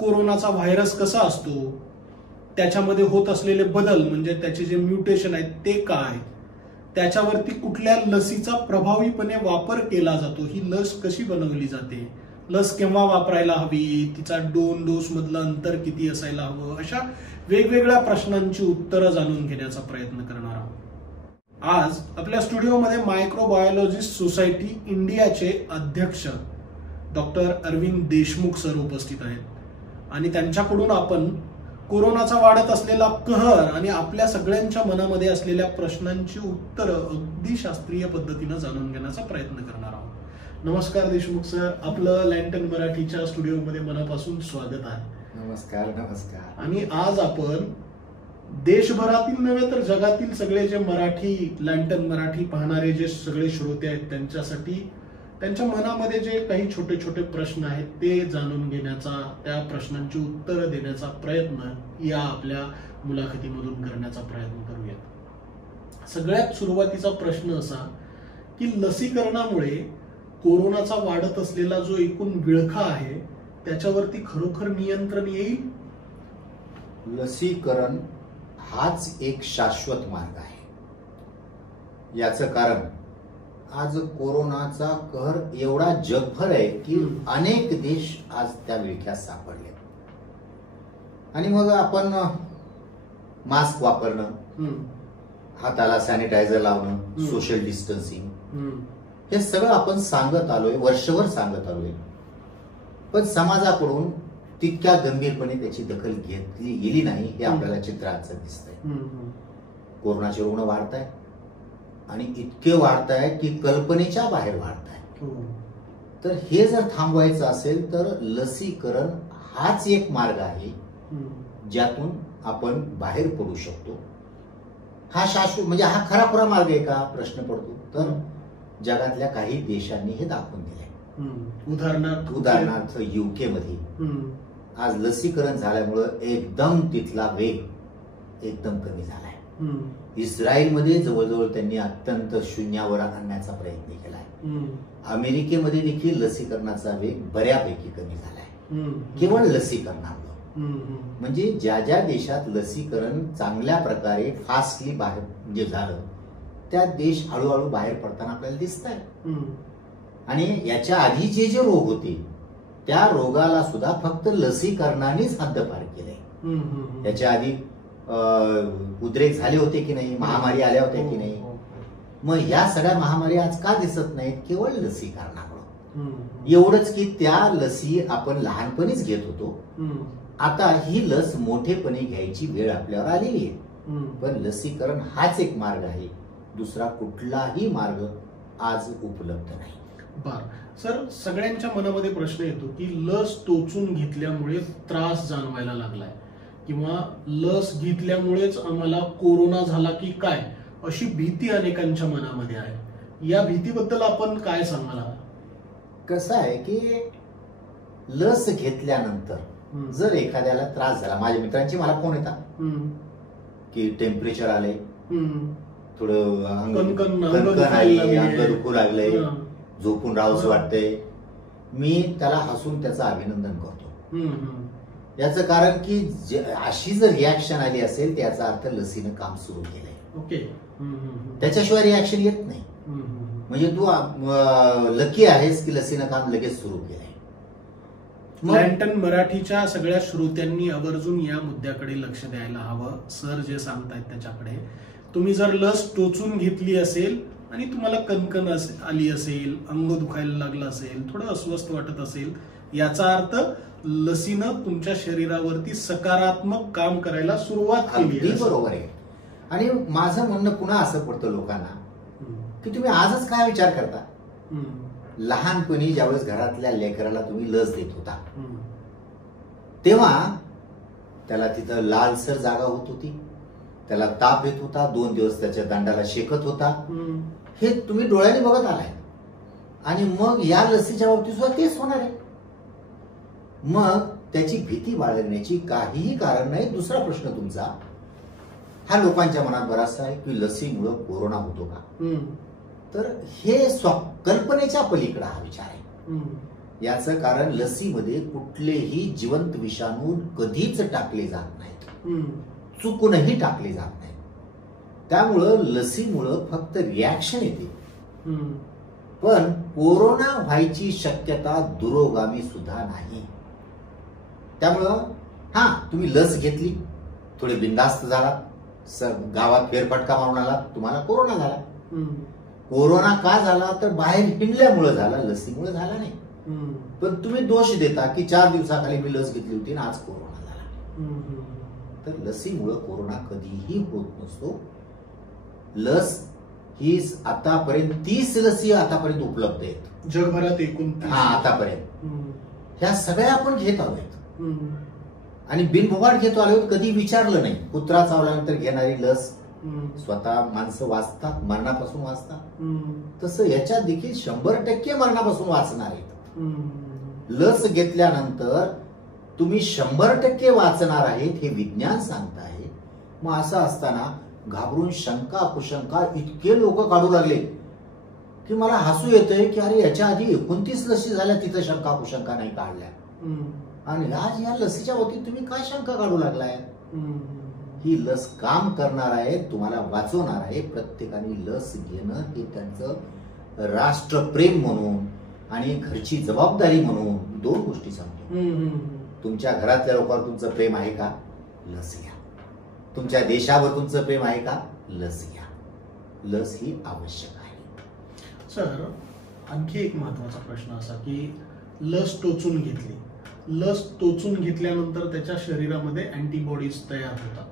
कोरोनाचा व्हायरस कसा असतो, त्याच्यामध्ये होत असलेले बदल म्हणजे त्याचे जे म्युटेशन आहेत ते काय, त्याच्यावरती कुठल्या लसीचा प्रभावीपणे वापर केला जातो, ही लस कशी बनवली जाते, लस केव्हा वापरायला हवी, तिचा 2 डोस मधलं अंतर किती असायला हवं, अशा वेगवेगळ्या प्रश्नांची उत्तरं जाणून घेण्याचा प्रयत्न करणार आहोत. आज आपल्या स्टुडिओमध्ये मायक्रोबायोलॉजिस्ट सोसायटी इंडियाचे अध्यक्ष डॉक्टर अरविंद देशमुख सर उपस्थित आहेत आणि त्यांच्याकडून आपण कोरोनाचा वाढत असलेला कहर आणि आपल्या सगळ्यांच्या मनामध्ये असलेल्या प्रश्नांची उत्तरं अगदी शास्त्रीय पद्धतीनं जाणून घेण्याचा प्रयत्न करणार आहोत. नमस्कार देशमुख सर, आपलं लँटन मराठीच्या स्टुडिओमध्ये मनापासून स्वागत आहे. नमस्कार. नमस्कार. आणि आज आपण देशभरातील नव्हे तर जगातील सगळे जे मराठी लँटन मराठी पाहणारे जे सगळे श्रोते आहेत त्यांच्यासाठी त्यांच्या मनामध्ये जे काही छोटे छोटे प्रश्न आहेत ते जाणून घेण्याचा, त्या प्रश्नांची उत्तरं देण्याचा प्रयत्न या आपल्या मुलाखतीमधून करण्याचा प्रयत्न करूयात. सगळ्यात सुरुवातीचा प्रश्न असा की लसीकरणामुळे कोरोनाचा वाढत असलेला जो एकूण विळखा आहे त्याच्यावरती खरोखर नियंत्रण येईल? लसीकरण हाच एक शाश्वत मार्ग आहे. याचं कारण आज कोरोनाचा कहर एवढा जगभर आहे की अनेक देश आज त्या विळख्यात सापडले. आणि मग आपण मास्क वापरणं, हाताला सॅनिटायझर लावणं, सोशल डिस्टन्सिंग, हे सगळं आपण सांगत आलोय, वर्षभर सांगत आलोय. पण समाजाकडून तितक्या गंभीरपणे त्याची दखल घेतली गेली नाही हे आपल्याला चित्राचं दिसतंय. कोरोनाचे रुग्ण वाढत आहेत आणि इतके वाढत आहेत की कल्पनेच्या बाहेर वाढत आहेत. तर हे जर थांबवायचं असेल तर लसीकरण हाच एक मार्ग आहे ज्यातून आपण बाहेर पडू शकतो. हा शाश्वत म्हणजे हा खरा मार्ग आहे का प्रश्न पडतो. तर जगातल्या काही देशांनी हे दाखवून दिलंय. उदाहरणार्थ युके मध्ये आज लसीकरण झाल्यामुळं एकदम तिथला वेग एकदम कमी झालाय. इस्रायलमध्ये जवळजवळ त्यांनी अत्यंत शून्यावर आणण्याचा प्रयत्न केलाय. अमेरिकेमध्ये देखील लसीकरणाचा वेग बऱ्यापैकी कमी झालाय केवळ लसीकरणामुळे. म्हणजे ज्या ज्या देशात लसीकरण चांगल्या प्रकारे फास्टली बाहेर म्हणजे झालं त्या देश हळूहळू बाहेर पडताना आपल्याला दिसत आहे. आणि याच्या आधीचे जे रोग होते त्या रोगाला सुद्धा फक्त लसीकरणानेच हद्दपार केलंय. याच्या आधी उद्रेक झाले होते की नाही, महामारी आल्या होत्या की नाही. मग ह्या सगळ्या महामारी आज का दिसत नाहीत? केवळ लसीकरणामुळे. एवढंच की त्या लसी आपण लहानपणीच घेत होतो, आता ही लस मोठेपणी घ्यायची वेळ आपल्यावर आलेली आहे. पण लसीकरण हाच एक मार्ग आहे, दुसरा कुठलाही मार्ग आज उपलब्ध नाही. बर सर, सगळ्यांच्या मनामध्ये प्रश्न येतो की लस टोचून घेतल्यामुळे त्रास जाणवायला लागलाय किंवा लस घेतल्यामुळेच आम्हाला कोरोना झाला की काय, अशी भीती अनेकांच्या मनामध्ये आहे. या भीतीबद्दल आपण काय सांगाल? कसं आहे की लस घेतल्यानंतर जर एखाद्याला त्रास झाला, माझ्या मित्रांची मला फोन येतात की टेम्परेचर आले, थोडं कणकण आली, अंग दुखू लागलंय, झोपून राहावंसं वाटतंय. मी त्याला हसून त्याचं अभिनंदन करतो. याचं कारण की अशी जर रिॲक्शन आली असेल त्याचा अर्थ लसीनं काम सुरू केलंय. ओके, त्याच्याशिवाय रिॲक्शन येत नाही. म्हणजे तू लकी आहेस की लसीनं काम लगेच सुरू केलंय. लँटन मराठीच्या सगळ्या श्रोत्यांनी आवर्जून या मुद्द्याकडे लक्ष द्यायला हवं. सर जे सांगतायत त्याच्याकडे, तुम्ही जर लस टोचून घेतली असेल आणि तुम्हाला कणकण आली असेल, अंग दुखायला लागलं असेल, थोडं अस्वस्थ वाटत असेल, याचा अर्थ लसीनं तुमच्या शरीरावरती सकारात्मक काम करायला सुरुवात केली. बरोबर आहे. आणि माझं म्हणणं पुन्हा असं पडतं लोकांना की तुम्ही आजच काय विचार करता. लहानपणी ज्यावेळेस घरातल्या लेकराला तुम्ही लस देत होता तेव्हा त्याला तिथं लालसर जागा होत होती, त्याला ताप येत होता, 2 दिवस त्याच्या दंडाला शेकत होता. हे तुम्ही डोळ्याने बघत आलाय. आणि मग या लसीच्या बाबतीत सुद्धा तेच होणार आहे. मग त्याची भीती बाळगण्याची काहीही कारण नाही. दुसरा प्रश्न तुमचा हा लोकांच्या मनात बराचसा आहे की लसीमुळे कोरोना होतो का. तर हे कल्पनेच्या पलीकडे हा विचार आहे. याचं कारण लसीमध्ये कुठलेही जिवंत विषाणू कधीच टाकले जात नाहीत, चुकूनही टाकले जात नाहीत. त्यामुळं लसीमुळं फक्त रिॲक्शन येते, पण कोरोना व्हायची शक्यता दुरोगामी सुद्धा नाही. त्यामुळं तुम्ही लस घेतली, थोडे बिनधास्त झाला, गावात फेरफटका मारून आला, तुम्हाला कोरोना झाला. कोरोना का झाला तर बाहेर हिंडल्यामुळे झाला, लसीमुळे झाला नाही. पण तुम्ही दोष देता की 4 दिवसाखाली मी लस घेतली होती आणि आज कोरोना झाला. तर लसीमुळे कोरोना कधीही होत नसतो. लस ही आतापर्यंत 30 लसी आतापर्यंत उपलब्ध आहेत जगभरात एकूण. आतापर्यंत ह्या सगळ्या आपण घेत आहोत आणि बिनभोगाट घेतो आलो. कधी विचारलं नाही. कुत्रा चावल्यानंतर घेणारी लस स्वतः माणसं वाचतात, मरणापासून वाचतात. तसं याच्यात देखील 100% मरणापासून वाचणार आहेत. लस घेतल्यानंतर तुम्ही 100% वाचणार आहेत हे विज्ञान सांगत आहे. मग असं असताना घाबरून शंका कुशंका इतके लोक काढू लागले की मला हसू येतंय की अरे याच्या आधी 29 लसी झाल्या, तिथं शंका कुशंका नाही काढल्या, आणि आज या लसीच्या बाबतीत तुम्ही काय शंका काढू लागलाय? ही लस काम करणार आहे, तुम्हाला वाचवणार आहे. प्रत्येकाने लस घेणं हे त्यांचं राष्ट्रप्रेम म्हणून आणि घरची जबाबदारी म्हणून 2 गोष्टी सांगतो. तुमच्या घरातल्या लोकांवर तुमचं प्रेम आहे का? लस घ्या. तुमच्या देशावर तुमचं प्रेम आहे का? लस घ्या. लस ही आवश्यक आहे. सर, आणखी एक महत्वाचा प्रश्न असा की लस टोचून घेतली, लस टोचून घेतल्यानंतर त्याच्या शरीरामध्ये अँटीबॉडीज तयार होतात.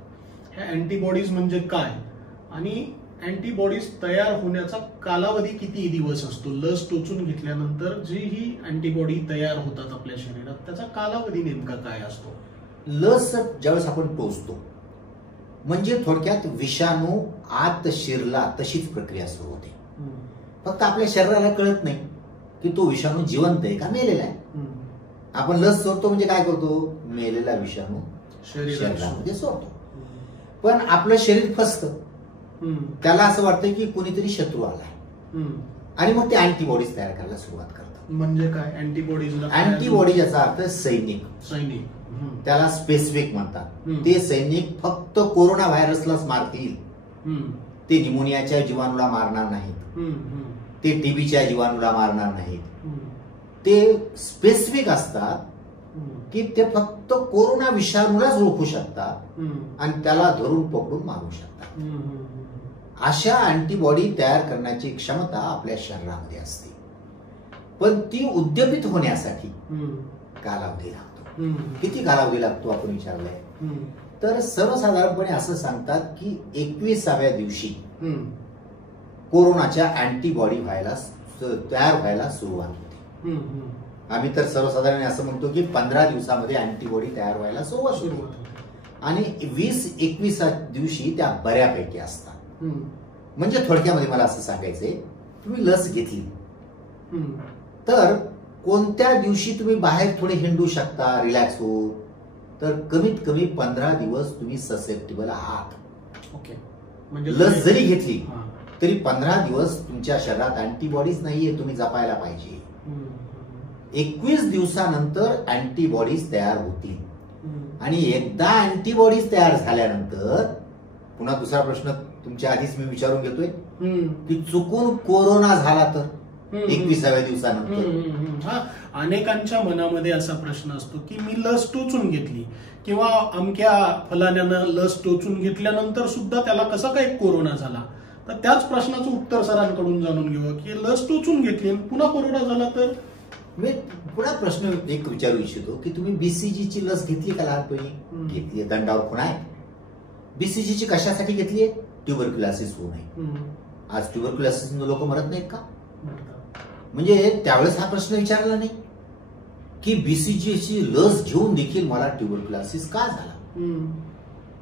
ह्या अँटीबॉडीज म्हणजे काय आणि अँटीबॉडीज तयार होण्याचा कालावधी किती दिवस असतो? लस टोचून घेतल्यानंतर जी ही अँटीबॉडी तयार होतात आपल्या शरीरात, त्याचा कालावधी नेमका काय असतो? लस ज्यावेळेस आपण टोचतो म्हणजे थोडक्यात विषाणू आत शिरला तशीच प्रक्रिया सुरू होते. फक्त आपल्या शरीराला कळत नाही की तो विषाणू जिवंत आहे का मेलेला आहे. आपण लस सोडतो म्हणजे काय करतो? मेलेला विषाणू शरीरामध्ये सोडतो. पण आपलं शरीर फसतं, त्याला असं वाटतं की कुणीतरी शत्रू आलाय आणि मग ते अँटीबॉडीज तयार करायला सुरुवात करतात. म्हणजे काय अँटीबॉडीज? अँटीबॉडी याचा अर्थ सैनिक. त्याला स्पेसिफिक म्हणतात. ते सैनिक फक्त कोरोना व्हायरसलाच मारतील, ते निमोनियाच्या जीवाणूला मारणार नाहीत, ते टीबीच्या जीवाणूला मारणार नाहीत. ते स्पेसिफिक असतात की ते फक्त कोरोना विषाणूलाच ओळखू शकतात आणि त्याला धरून पकडून मारू शकतात. अशा अँटीबॉडी तयार करण्याची क्षमता आपल्या शरीरामध्ये असते. पण ती उद्दीपित होण्यासाठी कालावधी लागतो. किती कालावधी लागतो आपण विचारलंय तर सर्वसाधारणपणे असं सांगतात की 21व्या दिवशी कोरोनाच्या अँटीबॉडी तयार व्हायला सुरुवात होते. आम्ही तर सर्वसाधारण असं म्हणतो की 15 दिवसामध्ये अँटीबॉडी तयार व्हायला सुरुवात होते आणि 20-21 दिवशी त्या बऱ्यापैकी असतात. म्हणजे थोडक्यामध्ये मला असं सांगायचंय, तुम्ही लस घेतली तर कोणत्या दिवशी तुम्ही बाहेर थोडे हिंडू शकता रिलॅक्स हो, तर कमीत कमी 15 दिवस तुम्ही ससेप्टेबल आहात. ओके. म्हणजे लस जरी घेतली तरी 15 दिवस तुमच्या शरीरात अँटीबॉडीज नाहीये, तुम्ही जपायला पाहिजे. 21 दिवसानंतर अँटीबॉडीज तयार होतील आणि एकदा अँटीबॉडीज तयार झाल्यानंतर पुन्हा दुसरा प्रश्न तुमच्या आधीच मी विचारून घेतोय की चुकून कोरोना झाला तर 21व्या दिवसानंतर. अनेकांच्या मनामध्ये असा प्रश्न असतो की मी लस टोचून घेतली किंवा अमक्या फलाण्यानं लस टोचून घेतल्यानंतर सुद्धा त्याला कसा काय कोरोना झाला. तर त्याच प्रश्नाचं उत्तर सरांकडून जाणून घेऊ की लस टोचून घेतली पुन्हा कोरोना झाला तर. मी पुन्हा प्रश्न एक विचारू इच्छितो की तुम्ही बीसीजीची लस घेतली का लहानपणी? घेतली. दंडावर खुणा आहे. बीसीजीची कशासाठी घेतलीये? ट्युबरक्युलोसिस होऊ नये. आज ट्युबरक्युलोसिस लोक मरत नाहीत का? म्हणजे त्यावेळेस हा प्रश्न विचारला नाही की बीसीजीची लस घेऊन देखील मला ट्युबरक्युलोसिस का झाला.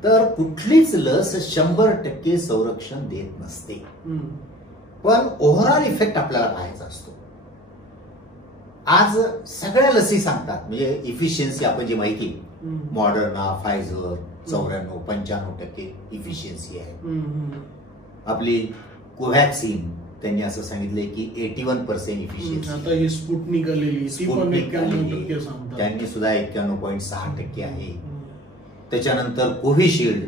तर कुठलीच लस 100% संरक्षण देत नसते, पण ओव्हरऑल इफेक्ट आपल्याला पाहायचा असतो. आज सगळ्या लसी सांगतात म्हणजे इफिशियन्सी आपण जी माहिती मॉडर्ना, फायझर 94-95% इफिशियन्सी आहे. आपली कोव्हॅक्सिन त्यांनी असं सांगितलंय की 81% इफिशियन्सी. आता ही स्पुटनिक आलेली ती पण 91% सांगतात. त्यांनी सुद्धा 91.6% आहे. त्याच्यानंतर कोविशिल्ड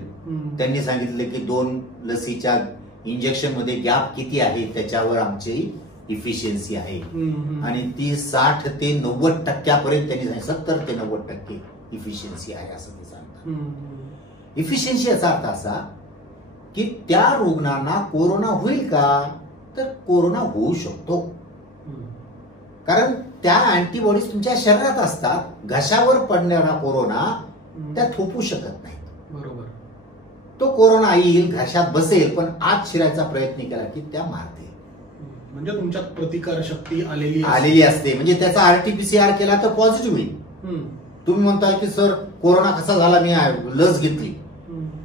त्यांनी सांगितलं की 2 लसीच्या इंजेक्शन मध्ये गॅप किती आहे त्याच्यावर आमची इफिशियन्सी आहे आणि ती 60 ते 90% पर्यंत त्यांनी सांगितलं 70 ते 90% इफिशियन्सी आहे असं ते सांगतात. इफिशियन्सी याचा अर्थ असा की त्या रुग्णांना कोरोना होईल का, तर कोरोना होऊ शकतो, कारण त्या अँटीबॉडीज तुमच्या शरीरात असतात. घशावर पडणारा कोरोना त्या थोपू शकत नाही. बरोबर. तो कोरोना येईल, घशात बसेल, पण आत शिरायचा प्रयत्न केला की त्या मारते. म्हणजे तुमच्यात प्रतिकार शक्ती आलेली असते. म्हणजे त्याचा आरटीपीसीआर केला तर पॉझिटिव्ह होईल. तुम्ही म्हणताय की सर कोरोना कसा झाला, मी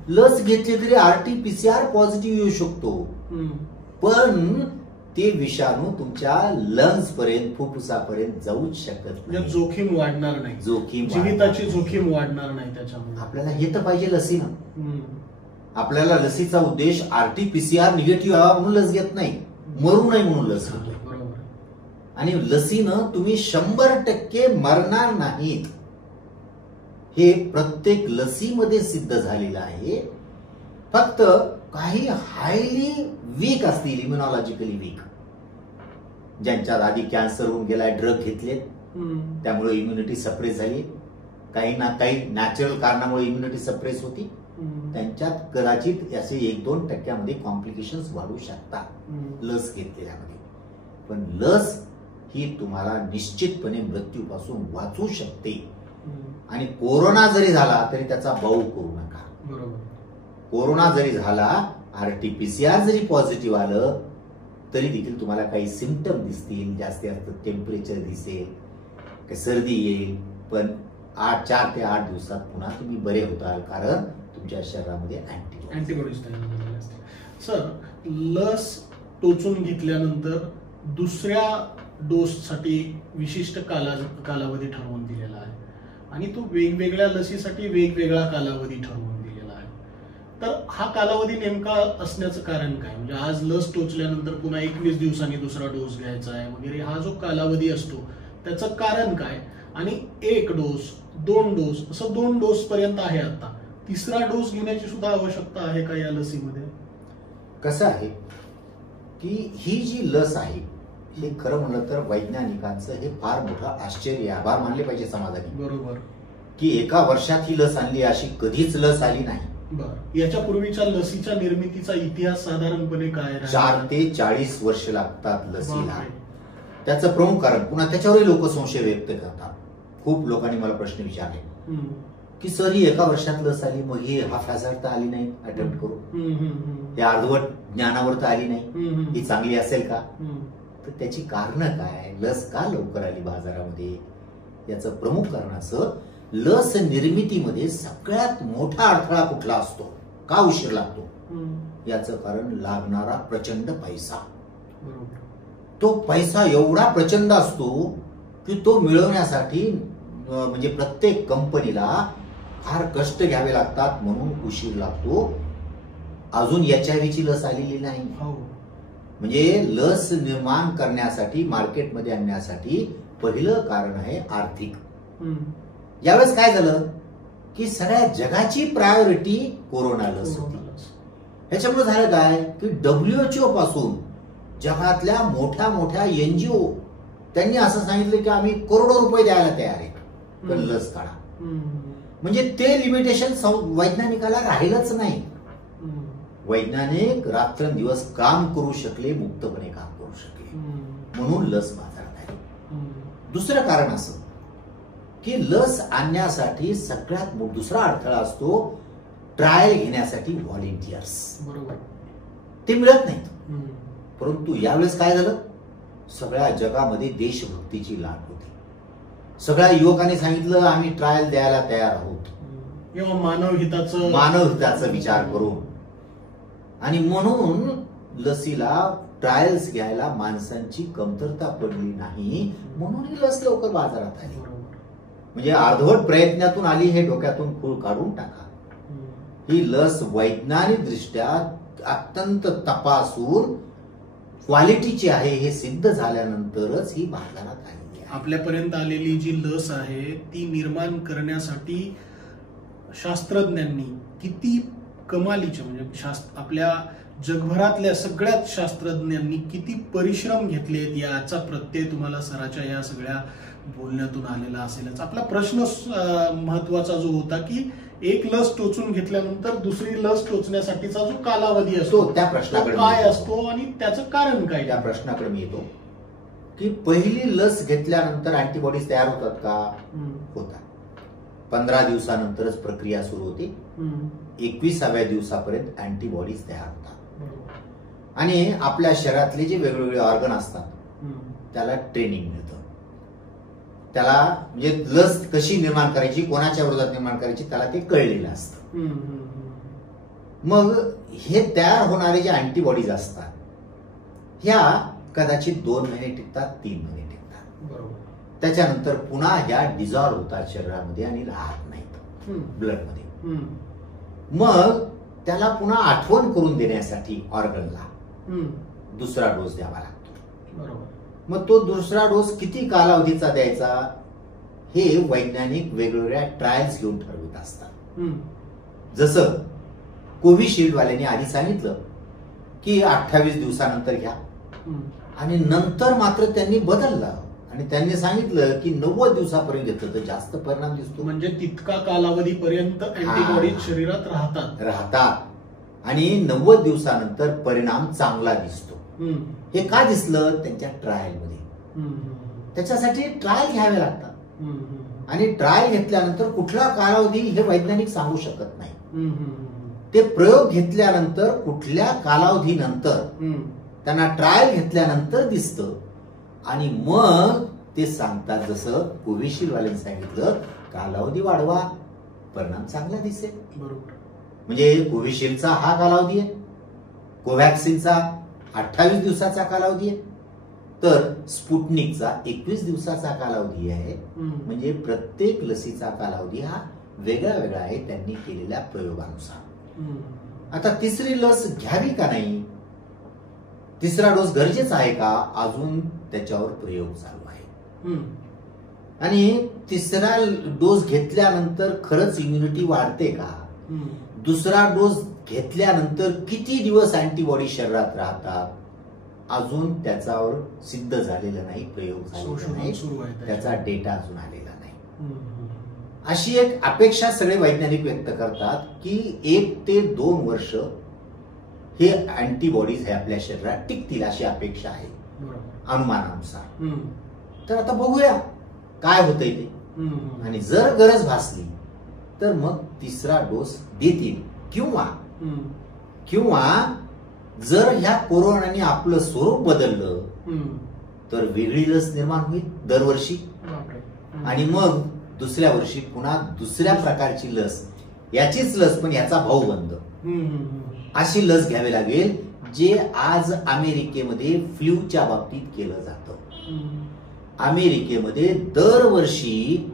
लस घेतली तरी आरटीपीसीआर पॉझिटिव्ह येऊ शकतो, पण ते विषाणू तुमच्या लंग्स पर्यंत फुफ्फुसापर्यंत जाऊच शकत नाही. जोखीम वाढणार नाही, जीविताची जोखीम वाढणार नाही त्याच्यामुळे. आपल्याला हे तर पाहिजे लसीनं. आपल्याला लसीचा उद्देश आरटीपीसीआर निगेटिव्ह व्हावा म्हणून लस घेत नाही, मरू नये म्हणून लस घेतो. आणि लसीनं तुम्ही 100% मरणार नाहीत हे प्रत्येक लसीमध्ये सिद्ध झालेलं आहे. फक्त काही हायली वीक असतील, इम्युनॉलॉजिकली वीक, ज्यांच्यात आधी कॅन्सर होऊन गेलाय, ड्रग घेतलेत, त्यामुळे इम्युनिटी सप्रेस झाली, काही ना काही नॅचरल कारणामुळे इम्युनिटी सप्रेस होती, त्यांच्यात कदाचित असे 1-2% कॉम्प्लिकेशन्स वाढू शकतात लस घेतलेल्यामध्ये. पण लस ही तुम्हाला निश्चितपणे मृत्यूपासून वाचवू शकते. आणि कोरोना जरी झाला तरी त्याचा बाऊ करू नका. बरोबर. कोरोना जरी झाला, आरटीपीसीआर जरी पॉझिटिव्ह आलं तरी देखील तुम्हाला काही सिम्पटम दिसतील, जास्त टेम्परेचर दिसेल, सर्दी येईल, पण 4 ते 8 दिवसात पुन्हा तुम्ही बरे होताल, कारण तुमच्या शरीरामध्ये अँटीबॉडीज तयार झालेले असतील. सर, लस टोचून घेतल्यानंतर दुसऱ्या डोससाठी विशिष्ट कालावधी ठरवून दिलेला आहे आणि तो वेगवेगळ्या लसीसाठी वेगवेगळा कालावधी ठरवून दिलेला आहे. तर हा कालावधी नेमका असण्याचं कारण काय? म्हणजे आज लस टोचल्यानंतर पुन्हा 21 दिवसांनी दुसरा डोस घ्यायचा आहे वगैरे, हा जो कालावधी असतो त्याचं कारण काय? आणि 1 डोस, 2 डोस, असं 2 डोस पर्यंत आहे. आता 3रा डोस घेण्याची सुद्धा आवश्यकता आहे का या लसीमध्ये? कसं आहे की ही जी लस आहे, हे खरं म्हणलं तर वैज्ञानिकांचं हे फार मोठं आश्चर्य, आभार मानले पाहिजे समाजाने. बरोबर. की 1 वर्षात ही लस आणली, अशी कधीच लस आली नाही. बरं. याच्या पूर्वीच्या लसीच्या निर्मितीचा इतिहास साधारणपणे काय? 4 ते 40 वर्ष लागतात लसीला. त्याचं प्रमुख कारण, पुन्हा त्याच्यावरही लोक संशय व्यक्त करतात. खूप लोकांनी मला प्रश्न विचारले की सर, ही 1 वर्षात लस आली, मग ही हाफ हॅझार्ड तर आली नाही अटेम्प्ट करू, हे अर्धवट ज्ञानावर तर आली नाही, ही चांगली असेल का? तर त्याची कारण काय, लस का लवकर आली बाजारामध्ये? याचं प्रमुख कारण असं, लस निर्मितीमध्ये सगळ्यात मोठा अडथळा कुठला असतो, का उशीर लागतो? याचं कारण लागणारा प्रचंड पैसा. तो पैसा एवढा प्रचंड असतो की तो मिळवण्यासाठी म्हणजे प्रत्येक कंपनीला फार कष्ट घ्यावे लागतात, म्हणून उशीर लागतो. अजून एचआयव्हीची लस आलेली नाही. म्हणजे लस निर्माण करण्यासाठी, मार्केटमध्ये आणण्यासाठी पहिलं कारण आहे आर्थिक. यावेळेस काय झालं की सगळ्या जगाची प्रायोरिटी कोरोना लस होती. ह्याच्यामुळे झालं काय की WHO पासून जगातल्या मोठ्या मोठ्या NGO त्यांनी असं सांगितलं की आम्ही करोडो रुपये द्यायला तयार आहे, पण लस काढा. म्हणजे ते लिमिटेशन वैज्ञानिकाला राहिलंच नाही. वैज्ञानिक रात्रंदिवस काम करू शकले, मुक्तपणे काम करू शकले, म्हणून लस बाजारात आली. दुसरं कारण असं की लस आणण्यासाठी सगळ्यात दुसरा अडथळा असतो ट्रायल घेण्यासाठी व्हॉलेंटियर्स. बरोबर. ते मिळत नाहीत. परंतु यावेळेस काय झालं, सगळ्या जगामध्ये देशभक्तीची लाट होती. सगळ्या युवकांनी सांगितलं आम्ही ट्रायल द्यायला तयार आहोत, किंवा मानवहिताचा विचार करून. आणि म्हणून लसीला ट्रायल्स घ्यायला माणसांची कमतरता पडली नाही, म्हणून ही लस लवकर बाजारात आली. म्हणजे अर्धवट प्रयत्नातून आली, हे डोक्यातून खूळ काढून टाका. ही लस वैज्ञानिक दृष्ट्या अत्यंत तपासून क्वालिटीची आहे हे सिद्ध झाल्यानंतरच ही बाजारात आलेली आहे. आपल्यापर्यंत आलेली जी लस आहे ती निर्माण करण्यासाठी शास्त्रज्ञांनी किती कमालीचे म्हणजे आपल्या जगभरातल्या सगळ्याच शास्त्रज्ञांनी किती परिश्रम घेतलेत याचा प्रत्यय तुम्हाला सराच्या या सगळ्या बोलण्यातून आलेला असेलच. आपला प्रश्न महत्वाचा जो होता की एक लस टोचून घेतल्यानंतर दुसरी लस टोचण्यासाठीचा जो कालावधी असतो त्या प्रश्नाकडे काय असतो आणि त्याचं कारण काय. त्या प्रश्नाकडे मी येतो की पहिली लस घेतल्यानंतर अँटीबॉडीज तयार होतात का? होतात. 15 दिवसानंतरच प्रक्रिया सुरू होते. 21व्या दिवसापर्यंत अँटीबॉडीज तयार होतात. आणि आपल्या शरीरातले जे वेगवेगळे ऑर्गन असतात त्याला ट्रेनिंग मिळतं. त्याला म्हणजे लस कशी निर्माण करायची, कोणाच्या विरोधात निर्माण करायची त्याला ते कळलेलं असतं. मग हे तयार होणारे जे अँटीबॉडीज असतात ह्या कदाचित 2 महिने टिकतात, 3 महिने टिकतात. त्याच्यानंतर पुन्हा ह्या डिझॉल्व्ह होतात शरीरामध्ये आणि राहत नाहीत ब्लडमध्ये. मग त्याला पुन्हा आठवण करून देण्यासाठी ऑर्गनला दुसरा डोस द्यावा लागतो. मग तो दुसरा डोस किती कालावधीचा द्यायचा हे वैज्ञानिक वेगवेगळ्या ट्रायल्स घेऊन ठरवत असतात. जसं कोविशिल्ड वाल्यांनी आधी सांगितलं की 28 दिवसानंतर घ्या आणि नंतर मात्र त्यांनी बदललं आणि त्यांनी सांगितलं की 90 दिवसापर्यंत घेतलं तर जास्त परिणाम दिसतो. म्हणजे तितका कालावधीपर्यंत अँटीबॉडीज शरीरात राहतात आणि 90 दिवसानंतर परिणाम चांगला दिसतो. हे का दिसलं? त्यांच्या ट्रायल मध्ये. त्याच्यासाठी ट्रायल घ्यावे लागतात आणि ट्रायल घेतल्यानंतर कुठला कालावधी हे वैज्ञानिक सांगू शकत नाही. ते प्रयोग घेतल्यानंतर कुठल्या कालावधीनंतर त्यांना ट्रायल घेतल्यानंतर दिसतं आणि मग ते सांगतात. जसं कोविशिल्ड वाल्यांनी सांगितलं कालावधी वाढवा परिणाम चांगला दिसेल. बरोबर. म्हणजे कोविशिल्डचा हा कालावधी आहे, कोव्हॅक्सिनचा 28 दिवसाचा कालावधी आहे, तर स्पुटनिकचा 21 दिवसाचा कालावधी आहे. म्हणजे प्रत्येक लसीचा कालावधी हा वेगळा वेगळा आहे त्यांनी केलेल्या प्रयोगानुसार. आता तिसरी लस घ्यावी का नाही, तिसरा डोस गरजेचा आहे का, अजून त्याच्यावर प्रयोग चालू आहे. आणि तिसरा डोस घेतल्यानंतर खरंच इम्युनिटी वाढते का, दुसरा डोस घेतल्यानंतर किती दिवस अँटीबॉडी शरीरात राहतात, अजून त्याच्यावर सिद्ध झालेलं नाही, प्रयोग झालेला नाही, त्याचा डेटा अजून आलेला नाही. अशी एक अपेक्षा सगळे वैज्ञानिक व्यक्त करतात की 1 ते 2 वर्ष हे अँटीबॉडीज हे आपल्या शरीरात टिकतील अशी अपेक्षा आहे अनुमानानुसार. तर आता बघूया काय होतंय ते. आणि जर गरज भासली तर मग तिसरा डोस देतील किंवा जर ह्या कोरोनाने आपलं स्वरूप बदललं तर वेगळी लस निर्माण होईल दरवर्षी आणि मग दुसऱ्या वर्षी पुन्हा दुसऱ्या प्रकारची लस, याचीच लस पण याचा भाऊबंद अशी लस घ्यावी लागेल, जे आज अमेरिकेमध्ये फ्लूच्या बाबतीत केलं जातं. अमेरिकेमध्ये दरवर्षी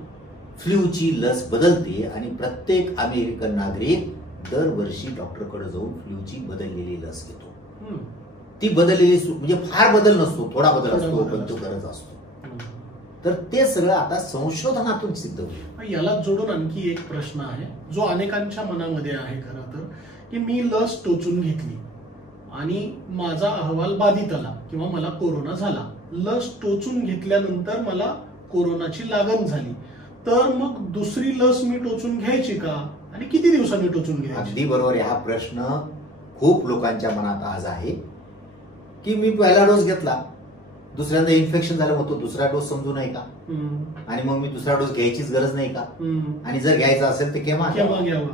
फ्लूची लस बदलते आणि प्रत्येक अमेरिकन नागरिक दरवर्षी डॉक्टरकडे जाऊन फ्लूची बदललेली लस घेतो. ती बदललेली म्हणजे फार बदल नसतो, थोडा बदल असतो पण तो गरज असतो. तर ते सगळं आता संशोधनातून सिद्ध होईल. याला जोडून आणखी एक प्रश्न आहे जो अनेकांच्या मनामध्ये आहे खरं तर, की मी लस टोचून घेतली आणि माझा अहवाल बाधित आला किंवा मला कोरोना झाला. लस टोचून घेतल्यानंतर मला कोरोनाची लागण झाली, तर मग दुसरी लस मी टोचून घ्यायची का आणि किती दिवसांनी टोचून घ्यायची? अगदी बरोबर. हा प्रश्न खूप लोकांच्या मनात आज आहे की मी पहिला डोस घेतला, दुसऱ्यांदा इन्फेक्शन झालं, मग तो दुसरा डोस समजू नये का, आणि मग मी दुसरा डोस घ्यायचीच गरज नाही का, आणि जर घ्यायचा असेल तर केव्हा घ्यावा?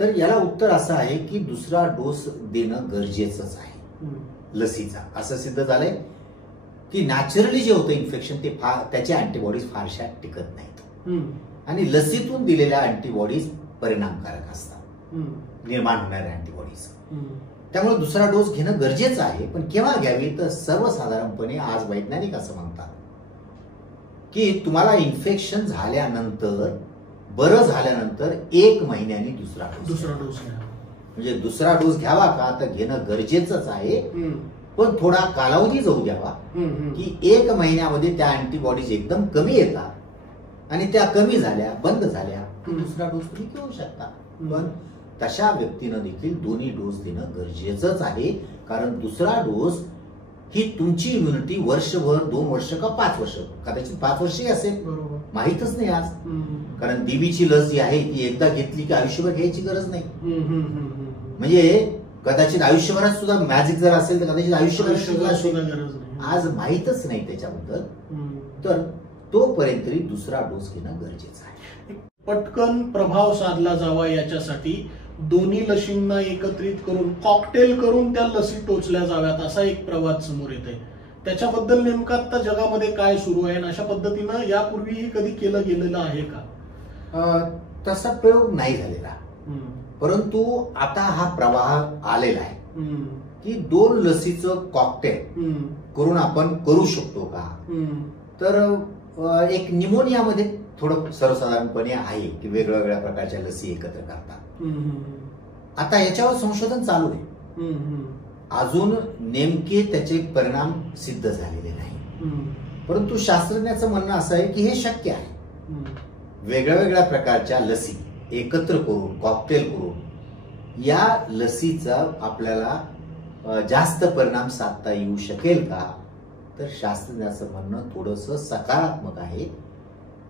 तर याला उत्तर असं आहे की दुसरा डोस देणं गरजेचंच आहे लसीचा. असं सिद्ध झालंय की नॅचरली जे होतं इन्फेक्शन ते त्याचे अँटीबॉडीज फारशा टिकत नाहीत आणि लसीतून दिलेल्या अँटीबॉडीज परिणामकारक असतात, निर्माण होणाऱ्या अँटीबॉडीज. त्यामुळे दुसरा डोस घेणं गरजेचं आहे. पण केव्हा घ्यावी? तर सर्वसाधारणपणे आज वैज्ञानिक असं म्हणतात की तुम्हाला इन्फेक्शन झाल्यानंतर, बरं झाल्यानंतर 1 महिन्यानी दुसरा डोस घ्यावा. म्हणजे दुसरा डोस घ्यावा का तर घेणं गरजेचंच आहे, पण थोडा कालावधी जाऊ द्यावा की 1 महिन्यामध्ये त्या अँटीबॉडीज एकदम कमी येतात आणि त्या कमी झाल्या, बंद झाल्या, दुसरा डोस तुम्ही घेऊ शकता. पण तशा व्यक्तीनं देखील दोन्ही डोस देणं गरजेचंच आहे. कारण दुसरा डोस ही तुमची इम्युनिटी वर्षभर, 2 वर्ष का 5 वर्ष, कदाचित 5 वर्षही असेल, माहीतच नाही आज. कारण DBची लस जी आहे ती एकदा घेतली की आयुष्यभर घ्यायची गरज नाही. म्हणजे कदाचित आयुष्यभरात सुद्धा मॅजिक जर असेल तर कदाचित आयुष्यभरात आज माहीतच नाही त्याच्याबद्दल. तर तोपर्यंत दुसरा डोस घेणं गरजेचं आहे. पटकन प्रभाव साधला जावा याच्यासाठी दोन्ही लशींना एकत्रित करून कॉकटेल करून त्या लसी टोचल्या जाव्यात असा एक प्रवाद समोर येत आहे. त्याच्याबद्दल नेमकं आता जगामध्ये काय सुरू आहे आणि अशा पद्धतीनं यापूर्वीही कधी केलं गेलेलं आहे का? तसा प्रयोग नाही झालेला. परंतु आता हा प्रवाह आलेला आहे की 2 लसीचं कॉकटेल करून आपण करू शकतो का. तर एक निमोनियामध्ये थोडं सर्वसाधारणपणे आहे की वेगवेगळ्या प्रकारच्या लसी एकत्र करतात. आता याच्यावर संशोधन चालू आहे. अजून नेमके त्याचे परिणाम सिद्ध झालेले नाही. परंतु शास्त्रज्ञाचं म्हणणं असं आहे की हे शक्य आहे. वेगळ्या वेगळ्या प्रकारच्या लसी एकत्र करून कॉकटेल करून या लसीचा आपल्याला जास्त परिणाम साधता येऊ शकेल का. तर शास्त्रज्ञाचं म्हणणं थोडंसं सकारात्मक आहे,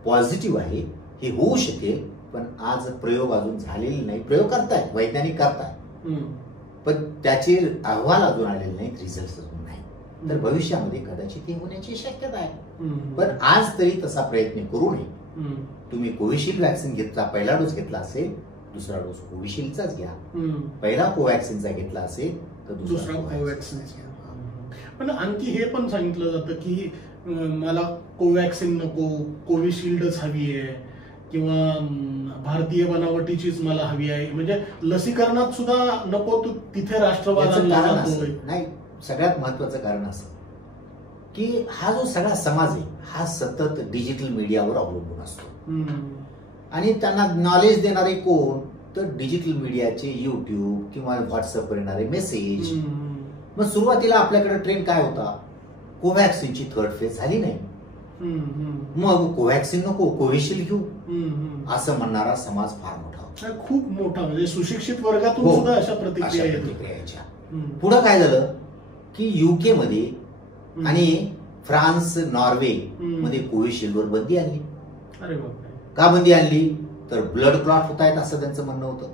पॉझिटिव्ह आहे. हे होऊ शकेल, पण आज प्रयोग अजून झालेले नाही. प्रयोग करतायत, वैज्ञानिक करतायत, पण त्याचे अहवाल अजून आलेले नाहीत, रिझल्ट अजून नाही. तर भविष्यामध्ये कदाचित हे होण्याची शक्यता आहे. पण आज तरी तसा प्रयत्न करू नये. तुम्ही कोविशिल्ड वॅक्सिन घेतला, पहिला डोस घेतला असेल, दुसरा डोस कोविशिल्डचाच घ्या. पहिला कोवॅक्सिनचा घेतला असेल तर दुसरा कोवॅक्सिनचा घ्या. पण आणखी हे पण सांगितलं जातं की मला कोवॅक्सिन नको, कोविशिल्डच हवी आहे किंवा भारतीय बनावटीचीच मला हवी आहे. म्हणजे लसीकरणात सुद्धा नको तिथे राष्ट्रवाद आणला जातोय. नाही, सगळ्यात महत्वाचं कारण असं की हा जो सगळा समाज आहे हा सतत डिजिटल मीडियावर अवलंबून असतो. आणि त्यांना नॉलेज देणारे कोण, तर डिजिटल मीडियाचे युट्यूब किंवा व्हॉट्सअपवर येणारे मेसेज. मग सुरुवातीला आपल्याकडे ट्रेंड काय होता, कोवॅक्सिनची 3rd फेज झाली नाही, मग कोवॅक्सिन नको कोविशिल्ड घेऊ असं म्हणणारा समाज फार मोठा होता, खूप मोठा. म्हणजे सुशिक्षित वर्गातून सुद्धा अशा प्रतिक्रिया यायच्या. पुढे काय झालं की UK मध्ये आणि फ्रान्स, नॉर्वे मध्ये कोविशिल्डवर बंदी आणली. अरे बापरे. का बंदी आणली, तर ब्लड क्लॉट होत आहेत असं त्यांचं म्हणणं होतं.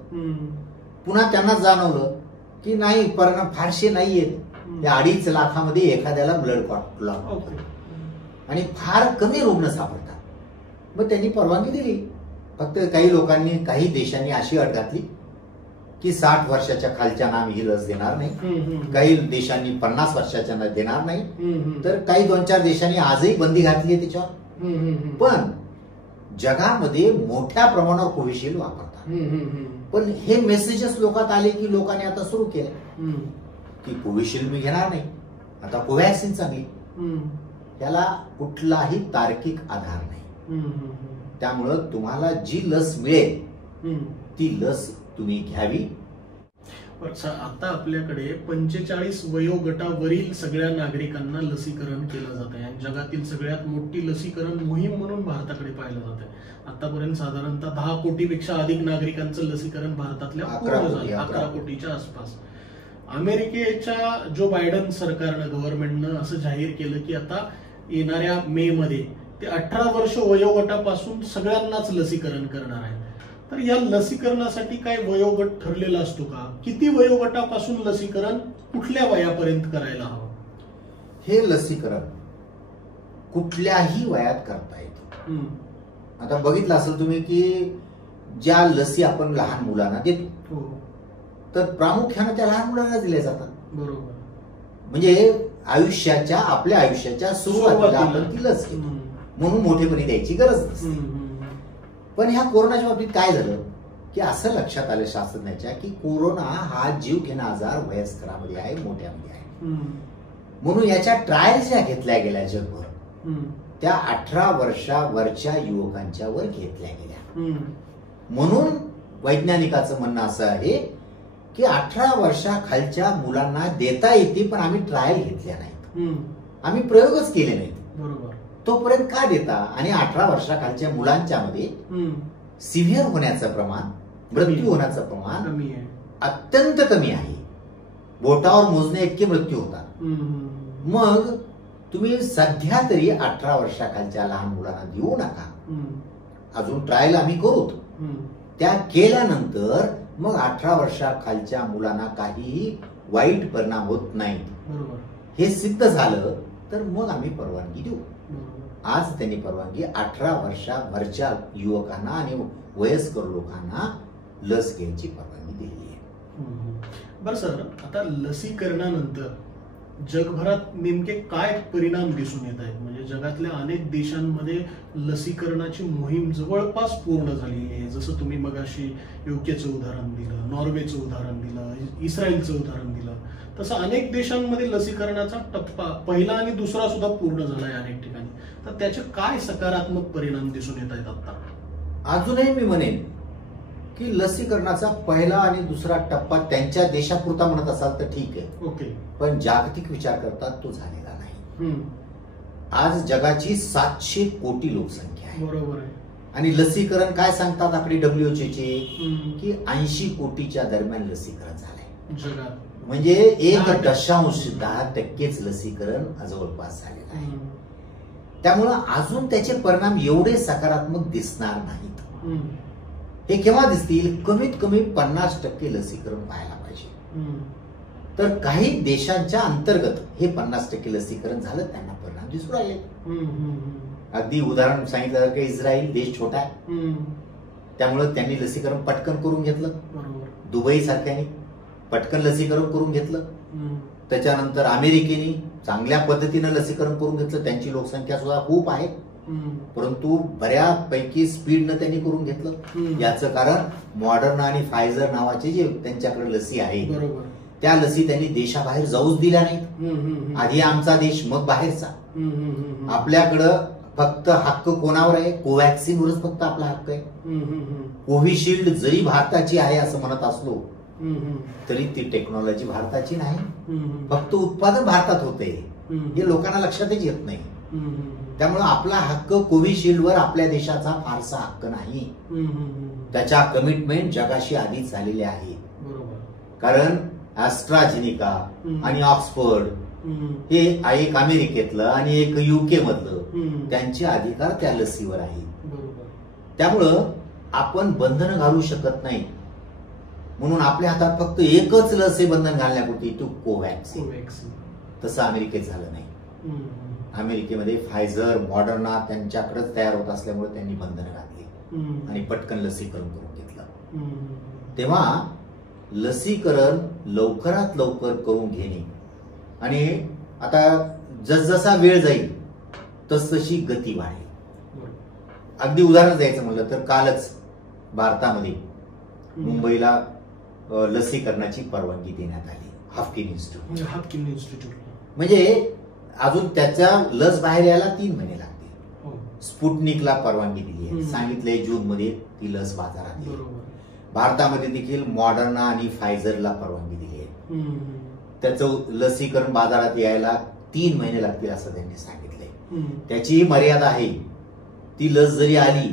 पुन्हा त्यांना जाणवलं की नाही, परिणाम फारसे नाहीयेत. या 2.5 लाखामध्ये एखाद्याला ब्लड क्लॉट होतं आणि फार कमी रुग्ण सापडतात. मग त्यांनी परवानगी दिली. फक्त काही लोकांनी, काही देशांनी अशी अट घातली की 60 वर्षाच्या खालच्यांना आम्ही ही लस देणार नाही. काही देशांनी 50 वर्षाच्या देणार नाही. तर काही 2-4 देशांनी आजही बंदी घातली आहे त्याच्यावर. पण जगामध्ये मोठ्या प्रमाणावर कोविशिल्ड वापरतात. पण हे मेसेजेस लोकात आले की लोकांनी आता सुरू केलं की कोविशिल्ड मी घेणार नाही, आता कोवॅक्सिन चांगली. त्याला कुठलाही तार्किक आधार नाही. त्यामुळं तुम्हाला जी लस मिळेल ती लस तुम्ही घ्यावी. आता आपल्याकडे 45 वयोगटावरील सगळ्या नागरिकांना लसीकरण केलं जात आहे आणि जगातील सगळ्यात मोठी लसीकरण मोहीम म्हणून भारताकडे पाहिलं जात आहे. आतापर्यंत साधारणतः 10 कोटीपेक्षा अधिक नागरिकांचं लसीकरण भारतातल्या 11 कोटीच्या आसपास. अमेरिकेच्या जो बायडन सरकारनं, गव्हर्नमेंटनं असं जाहीर केलं की आता येणाऱ्या मे मध्ये ते 18 वर्ष वयोगटापासून सगळ्यांनाच लसीकरण करणार आहे. तर या लसीकरणासाठी काय वयोगट ठरलेला असतो का? किती वयोगटापासून लसीकरण कुठल्या वयापर्यंत करायला हवं? हे लसीकरण कुठल्याही वयात करता येतं. आता बघितलं असेल तुम्ही की ज्या लसी आपण लहान मुलांना देतो तर प्रामुख्याने त्या लहान मुलांना दिल्या जातात. बरोबर. म्हणजे आपल्या आयुष्याच्या सुरुवातीला आपण ती लस घेतो, म्हणून मोठेपणी द्यायची गरज नसते. पण ह्या कोरोनाच्या बाबतीत काय झालं की असं लक्षात आलं शास्त्रज्ञाच्या की कोरोना हा जीव घेणा आजार वयस्करामध्ये आहे, मोठ्यामध्ये आहे. म्हणून याच्या ट्रायल्स ज्या घेतल्या गेल्या जगभर त्या 18 वर्षावरच्या युवकांच्या वर घेतल्या गेल्या. म्हणून वैज्ञानिकाचं म्हणणं असं आहे की 18 वर्षाखालच्या मुलांना देता येते, पण आम्ही ट्रायल घेतल्या नाहीत, आम्ही प्रयोगच केले नाहीत. बरोबर. तोपर्यंत का देता? आणि 18 वर्षाखालच्या मुलांच्या मध्ये सिव्हिअर होण्याचं प्रमाण, मृत्यू होण्याचं प्रमाण कमी आहे, अत्यंत कमी आहे. बोटावर मोजणे इतके मृत्यू होतात. मग तुम्ही सध्या तरी 18 वर्षाखालच्या लहान मुलांना देऊ नका. अजून ट्रायल आम्ही करू. त्या केल्यानंतर मग 18 वर्षाखालच्या मुलांना काहीही वाईट परिणाम होत नाही, हे सिद्ध झालं तर मग आम्ही परवानगी देऊ. आज त्यांनी परवानगी 18 वर्षावरच्या युवकांना आणि वयस्कर लोकांना लस घ्यायची परवानगी दिली आहे. बरं सर, आता लसीकरणानंतर जगभरात नेमके काय परिणाम दिसून येत आहेत? म्हणजे जगातल्या अनेक देशांमध्ये लसीकरणाची मोहीम जवळपास पूर्ण झालेली आहे. जसं तुम्ही मगाशी युकेचं उदाहरण दिलं, नॉर्वेचं उदाहरण दिलं, इस्रायलचं उदाहरण दिलं, तसं अनेक देशांमध्ये लसीकरणाचा टप्पा पहिला आणि दुसरा सुद्धा पूर्ण झाला आहे अनेक ठिकाणी. तर त्याचे काय सकारात्मक परिणाम दिसून येत आहेत आता? अजूनही मी म्हणेन की लसीकरणाचा पहिला आणि दुसरा टप्पा त्यांच्या देशापुरता म्हणत असाल तर ठीक आहे, ओके, पण जागतिक विचार करतात तो झालेला नाही. आज जगाची 700 कोटी लोकसंख्या आहे. बरोबर आहे. आणि लसीकरण काय सांगतात आकडे WHO चे की 80 कोटीच्या दरम्यान लसीकरण झालंय जगात. म्हणजे 1.10% लसीकरण जवळपास झालेलं आहे. त्यामुळं अजून त्याचे परिणाम एवढे सकारात्मक दिसणार नाहीत. हे केव्हा दिसतील? कमीत कमी 50% लसीकरण व्हायला पाहिजे. तर काही देशांच्या अंतर्गत हे 50% लसीकरण झालं, त्यांना परिणाम दिसू राहिले. अगदी उदाहरण सांगितलं की इस्रायल देश छोटा आहे, त्यामुळे त्यांनी लसीकरण पटकन करून घेतलं. दुबई सारख्याने पटकन लसीकरण करून घेतलं. त्याच्यानंतर अमेरिकेने चांगल्या पद्धतीनं लसीकरण करून घेतलं. त्यांची लोकसंख्या सुद्धा खूप आहे, परंतु बऱ्यापैकी स्पीडनं त्यांनी करून घेतलं. याचं कारण मॉडर्ना आणि फायझर नावाचे जे त्यांच्याकडे लसी आहे, त्या लसी त्यांनी देशाबाहेर जाऊच दिल्या नाहीत. आधी आमचा देश मग बाहेरचा. आपल्याकडं फक्त हक्क कोणावर आहे? कोवॅक्सिनवरच फक्त आपला हक्क आहे. कोविशिल्ड जरी भारताची आहे असं म्हणत असलो तरी ती टेक्नॉलॉजी भारताची नाही, फक्त उत्पादन भारतात होते. हे लोकांना लक्षातच येत नाही. त्यामुळे आपला हक्क कोविशिल्डवर आपल्या देशाचा फारसा हक्क नाही. त्याच्या कमिटमेंट जगाशी आधीच झालेले आहे. कारण ॲस्ट्राझेनिका आणि ऑक्सफर्ड हे एक अमेरिकेतलं आणि एक UK मधलं, त्यांचे अधिकार त्या लसीवर आहे. त्यामुळं आपण बंधनं घालू शकत नाही. म्हणून आपल्या हातात फक्त एकच लस हे बंधन घालण्यापुरती, तो कोवॅक्सिन. तसं अमेरिकेत झालं नाही. अमेरिकेमध्ये फायझर, मॉडर्ना त्यांच्याकडेच तयार होत असल्यामुळे त्यांनी बंधनं घातली आणि पटकन लसीकरण करून घेतलं. तेव्हा लसीकरण लवकरात लवकर करून घेणे आणि आता जसजसा वेळ जाईल तसतशी गती वाढेल. अगदी उदाहरण द्यायचं म्हणलं तर कालच भारतामध्ये मुंबईला लसीकरणाची परवानगी देण्यात आली. Haffkine institute. म्हणजे अजून त्याच्या लस बाहेर यायला 3 महिने लागतील. स्पुटनिकला परवानगी दिली आहे, सांगितलंय जून मध्ये ती लस बाजारात येईल. भारतामध्ये देखील मॉडर्ना आणि फायझरला परवानगी दिली आहे. त्याचं लसीकरण बाजारात यायला 3 महिने लागतील असं त्यांनी सांगितलंय. त्याची मर्यादा आहे. ती लस जरी आली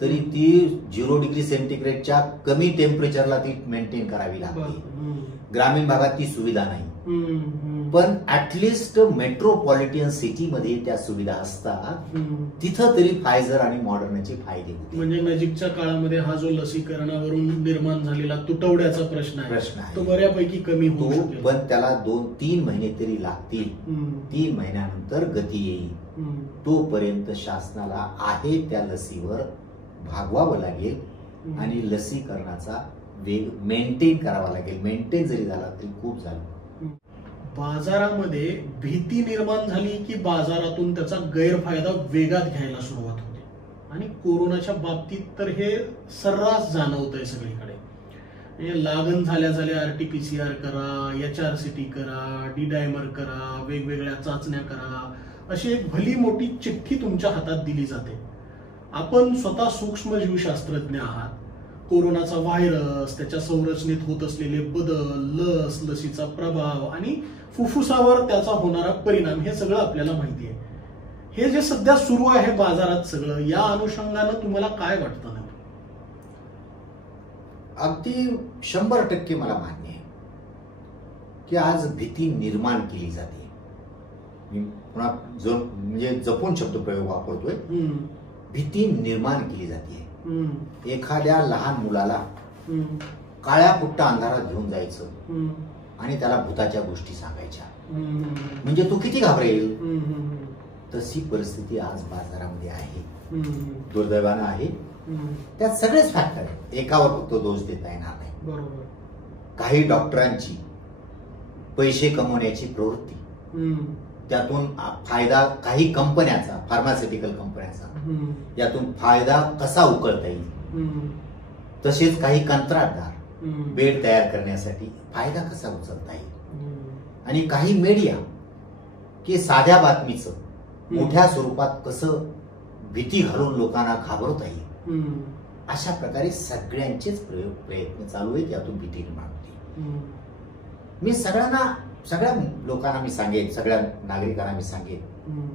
तरी ती 0 डिग्री सेंटीग्रेडच्या कमी टेम्परेचरला ती मेंटेन करावी लागते. ग्रामीण भागात ती सुविधा नाही, पण ऍटलिस्ट मेट्रोपॉलिटन सिटीमध्ये त्या सुविधा असतात. तिथं तरी फायझर आणि मॉडर्नाचे फायदे होते. म्हणजे नजीकच्या काळामध्ये हा जो लसीकरणावरून निर्माण झालेला तुटवड्याचा प्रश्न आहे तो बऱ्यापैकी कमी होतो, पण त्याला 2-3 महिने तरी लागतील. 3 महिन्यानंतर गती येईल. तोपर्यंत शासनाला आहे त्या लसीवर भागवावं लागेल आणि लसीकरणाचा वेग मेंटेन करावा लागेल. मेंटेन जरी झाला तरी खूप झालं. बाजारामध्ये भीती निर्माण झाली की बाजारातून त्याचा गैरफायदा वेगात घ्यायला सुरुवात होते आणि कोरोनाच्या बाबतीत तर हे सर्रास जाणवतंय सगळीकडे. लागण झाल्या RT-PCR करा, HRCT करा, D-डायमर करा, वेगवेगळ्या चाचण्या करा, अशी एक भली मोठी चिठ्ठी तुमच्या हातात दिली जाते. आपण स्वतः सूक्ष्मजीवशास्त्रज्ञ आहात, कोरोनाचा व्हायरस, त्याच्या संरचनेत होत असलेले बदल, लसीचा प्रभाव आणि फुफ्फुसावर त्याचा होणारा परिणाम हे सगळं आपल्याला माहिती आहे. हे जे सध्या सुरू आहे बाजारात सगळं, या अनुषंगानं तुम्हाला काय वाटतं ना? अगदी 100% मला मान्य आहे की आज भीती निर्माण केली जाते. मी पुन्हा म्हणजे जपून शब्दप्रयोग वापरतोय. भीती निर्माण केली जाते. एखाद्या लहान मुलाला काळ्या कुट्ट अंधारात घेऊन जायचं आणि त्याला भूताच्या गोष्टी सांगायच्या, म्हणजे तो किती घाबरेल. तशी परिस्थिती आज बाजारामध्ये आहे, दुर्दैवानं आहे. त्यात सगळेच फॅक्टर आहेत, एकावर फक्त दोष देता येणार नाही. बरोबर. काही डॉक्टरांची पैसे कमवण्याची प्रवृत्ती, त्यातून फायदा काही कंपन्याचा, फार्मास्युटिकल कंपन्याचा, यातून फायदा कसा उकळता येईल. तसेच काही कंत्राटदार बेड तयार करण्यासाठी फायदा कसा उचलता येईल. आणि काही मीडिया की साध्या बातमीचं मोठ्या स्वरूपात कसं भीती घालून लोकांना घाबरवता येईल. अशा प्रकारे सगळ्यांचेच प्रयत्न चालू आहेत, यातून भीती निर्माण होते. मी सगळ्या लोकांना मी सांगेन, सगळ्या नागरिकांना मी सांगेन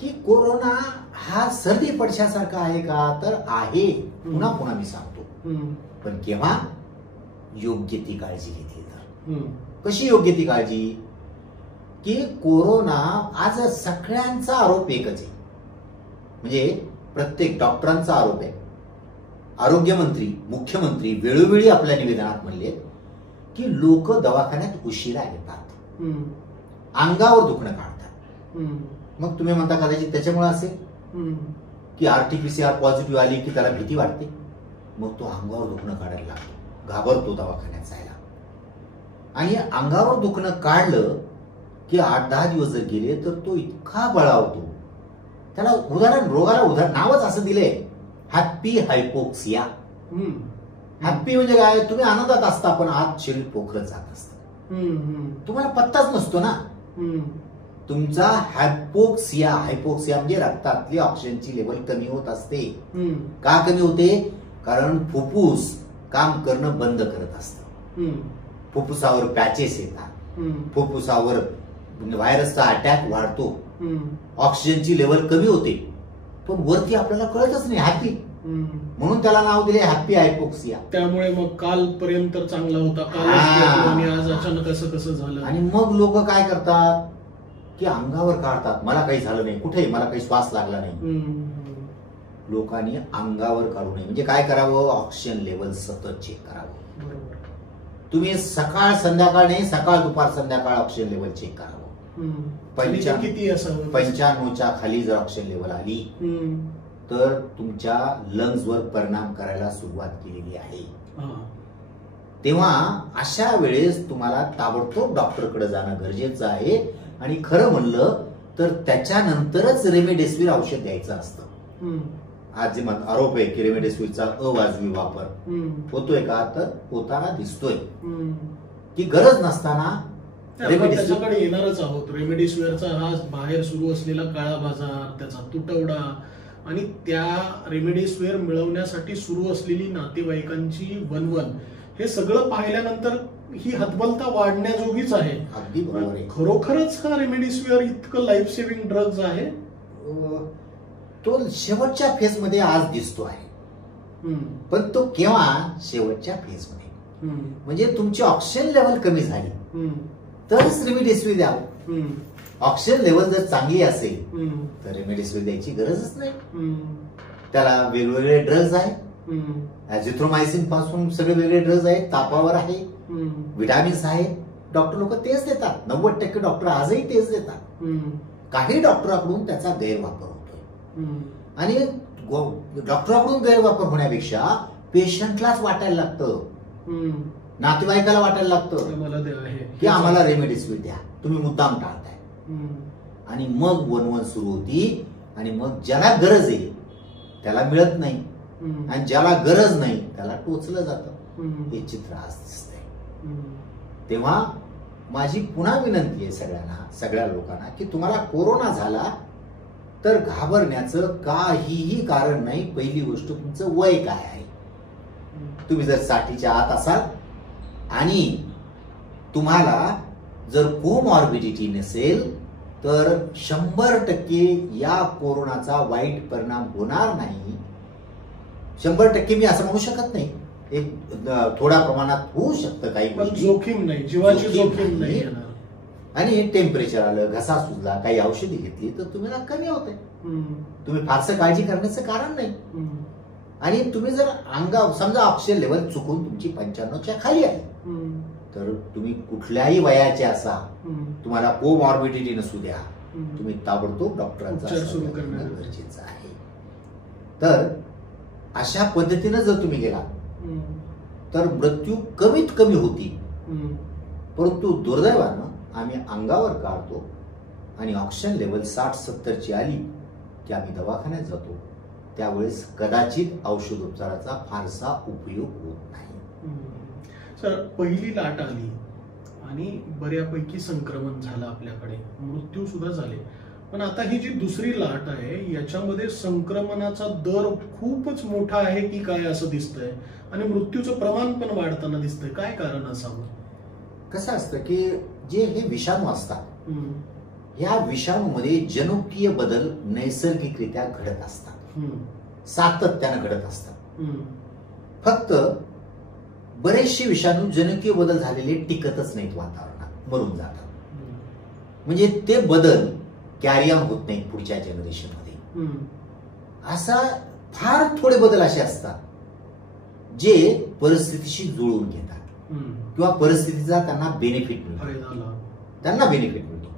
की कोरोना हा सर्दी पडशासारखा आहे का, तर आहे. पुन्हा पुन्हा मी सांगतो, पण केव्हा योग्य ती काळजी घेतली तर. कशी योग्य ती काळजी की कोरोना आज सगळ्यांचा आरोप एकच आहे, म्हणजे प्रत्येक डॉक्टरांचा आरोप आहे. आरोग्यमंत्री, मुख्यमंत्री वेळोवेळी आपल्या निवेदनात म्हणले की लोक दवाखान्यात उशिरा येतात, अंगावर दुखणं काढतात. मग तुम्ही म्हणता कदाचित त्याच्यामुळे असेल की RT-PCR पॉझिटिव्ह आली की त्याला भीती वाटते, मग तो अंगावर दुखणं काढायला लागतो, घाबरतो दवाखान्यात जायला. आणि अंगावर दुखणं काढलं की 8-10 दिवस जर गेले तर तो इतका बळावतो. त्याला रोगाला नावच असं दिलंय, हॅप्पी हायपोक्सिया. हॅप्पी म्हणजे काय, तुम्ही आनंदात असता पण आत शरीर पोखरत जात असतं, तुम्हाला पत्ताच नसतो ना. तुमचा हायपोक्सिया म्हणजे रक्तातली ऑक्सिजनची लेवल कमी होत असते. का कमी होते, कारण फुफ्फुस काम करणं बंद करत असतं. फुफ्फुसावर पॅचेस येतात, फुफ्फुसावर व्हायरसचा अटॅक वाढतो, ऑक्सिजनची लेवल कमी होते, पण वरती आपल्याला कळतच नाही हॅपी, म्हणून त्याला नाव दिले हॅप्पी हायपोक्सिया. त्यामुळे मग कालपर्यंत चांगला होता, काल आज अचानक असं कसं झालं. आणि मग लोक काय करतात की अंगावर काढतात, मला काही झालं नाही, कुठे मला काही श्वास लागला नाही. लोकांनी अंगावर काढू नये, म्हणजे काय करावं, ऑक्सिजन लेवल सतत चेक करावं. तुम्ही सकाळ संध्याकाळ नाही, सकाळ दुपार संध्याकाळ ऑक्सिजन लेवल चेक करावं. 95च्या खाली जर ऑक्सिजन लेवल आली तर तुमच्या लंग्सवर परिणाम करायला सुरुवात केलेली आहे. तेव्हा अशा वेळेस तुम्हाला ताबडतोब डॉक्टरकडे जाणं गरजेचं आहे. आणि खरं म्हणलं तर त्याच्यानंतरच रेमडेसिवीर औषध द्यायचं असतं. आज जे आरोप आहे की रेमडेसिवीरचा अवाजवी वापर होतोय का, तर होताना दिसतोय. की गरज नसताना त्याच्याकडे येणारच आहोत. रेमडेसिवीरचा हा बाहेर सुरू असलेला काळा बाजार, त्याचा तुटवडा आणि त्या रेमडेसिवीर मिळवण्यासाठी सुरू असलेली नातेवाईकांची वणवण, हे सगळं पाहिल्यानंतर ही हतबलता वाढण्याजोगीच आहे. अगदी बरोबर आहे. खरोखरच हा रेमडेसिवीर इतकं लाईफ सेव्हिंग ड्रग्ज आहे. तो शेवटच्या फेज मध्ये आज दिसतो आहे, पण तो केव्हा, शेवटच्या फेज मध्ये. म्हणजे तुमची ऑक्सिजन लेवल कमी झाली तरच रेमडेसिवीर द्यावं. ऑक्सिजन लेवल जर चांगली असेल तर रेमडेसिवीर द्यायची गरजच नाही. त्याला वेगवेगळे ड्रग्ज आहेत, अझिथ्रोमायसिन पासून सगळे वेगळे ड्रग्ज आहेत, तापावर आहे, विटामिन्स आहेत. डॉक्टर लोक तेच देतात, 90% डॉक्टर आजही तेच देतात. काही डॉक्टरांकडून त्याचा गैरवापर होतोय. आणि डॉक्टरांकडून गैरवापर होण्यापेक्षा पेशंटलाच वाटायला लागतं, नातेवाईकाला वाटायला लागतं की आम्हाला रेमडेसिवीर द्या, तुम्ही मुद्दाम टाळताय. आणि मग वणवण सुरू होती. आणि मग ज्याला गरज आहे त्याला मिळत नाही, आणि ज्याला गरज नाही त्याला टोचलं जातं. हे चित्र आज दिसतंय. तेव्हा माझी पुन्हा विनंती आहे सगळ्या लोकांना की तुम्हाला कोरोना झाला तर घाबरण्याचं काहीही कारण नाही. पहिली गोष्ट, तुमचं वय काय आहे, तुम्ही जर 60च्या आत असाल आणि तुम्हाला जर कोमॉर्बिडिटी नसेल तर 100% या कोरोनाचा वाईट परिणाम होणार नाही. 100% मी असं म्हणू शकत नाही, एक थोड्या प्रमाणात होऊ शकतं काही पण गोष्टी, जोखीम नाही, जीवाची जोखीम नाही. आणि टेम्परेचर आलं, घसा सुजला, काही औषधी घेतली तर तुम्हाला कमी होते. तुम्ही फारसं काळजी करण्याचं कारण नाही. आणि तुम्ही जर समजा ऑक्सिजन लेवल चुकून तुमची 95च्या खाली आहे तर तुम्ही कुठल्याही वयाचे असा, तुम्हाला कोमॉर्बिडिटी नसू द्या, तुम्ही ताबडतोब डॉक्टरांचा सुरू सल्ला करणं घेणं गरजेचं आहे. तर अशा पद्धतीनं जर तुम्ही गेला तर मृत्यू कमीत कमी होती. परंतु दुर्दैवानं आम्ही अंगावर काढतो आणि ऑक्सिजन लेवल 60-70ची आली की आम्ही दवाखान्यात जातो. त्यावेळेस कदाचित औषधोपचाराचा फारसा उपयोग होत नाही. सर, पहिली लाट आली आणि बऱ्यापैकी संक्रमण झालं, आपल्याकडे मृत्यू सुद्धा झाले. पण आता ही जी दुसरी लाट आहे याच्यामध्ये संक्रमणाचा दर खूपच मोठा आहे की काय असं दिसतंय आणि मृत्यूचं प्रमाण पण वाढताना दिसतंय. काय कारण असावं? कसं असतं की जे हे विषाणू असतात, या विषाणूमध्ये जनुकीय बदल नैसर्गिकरित्या घडत असतात, सातत्यानं घडत असतात. फक्त बरेचसे विषाणू जनुकीय बदल झालेले टिकतच नाहीत, वातावरणात मरून जातात. म्हणजे ते बदल कॅरी ऑन होत नाहीत पुढच्या जनरेशन मध्ये. असा फार थोडे बदल असे असतात जे परिस्थितीशी जुळवून घेतात किंवा परिस्थितीचा त्यांना बेनिफिट मिळतो, त्यांना बेनिफिट मिळतो